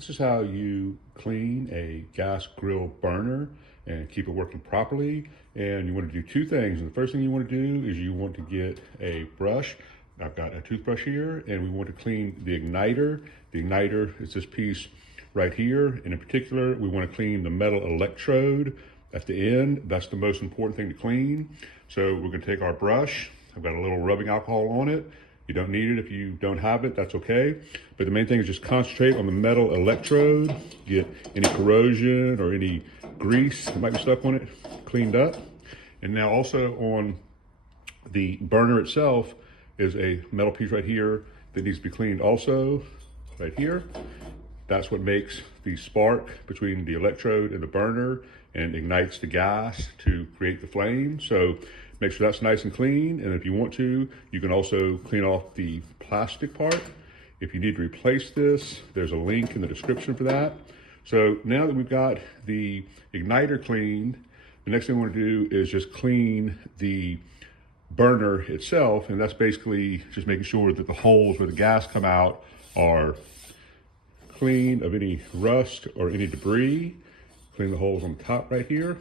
This is how you clean a gas grill burner and keep it working properly. And you want to do two things. And the first thing you want to do is you want to get a brush. I've got a toothbrush here, and we want to clean the igniter. The igniter is this piece right here. And in particular, we want to clean the metal electrode at the end. That's the most important thing to clean. So we're going to take our brush. I've got a little rubbing alcohol on it. You don't need it if you don't have it, that's okay. But the main thing is just concentrate on the metal electrode, get any corrosion or any grease that might be stuck on it cleaned up. And now also on the burner itself is a metal piece right here that needs to be cleaned also, right here. That's what makes the spark between the electrode and the burner and ignites the gas to create the flame. So make sure that's nice and clean. And if you want to, you can also clean off the plastic part. If you need to replace this, there's a link in the description for that. So now that we've got the igniter cleaned, the next thing we want to do is just clean the burner itself. And that's basically just making sure that the holes where the gas come out are clean of any rust or any debris. Clean the holes on the top right here.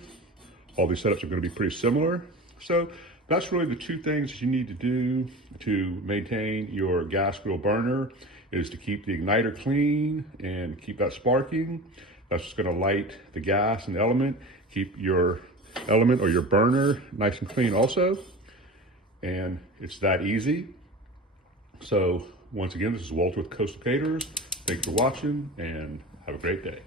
All these setups are going to be pretty similar. So that's really the two things that you need to do to maintain your gas grill burner, is to keep the igniter clean and keep that sparking. That's just going to light the gas and the element, keep your element or your burner nice and clean also. And it's that easy. So once again, this is Walter with Coastal Caterers. Thank you for watching and have a great day.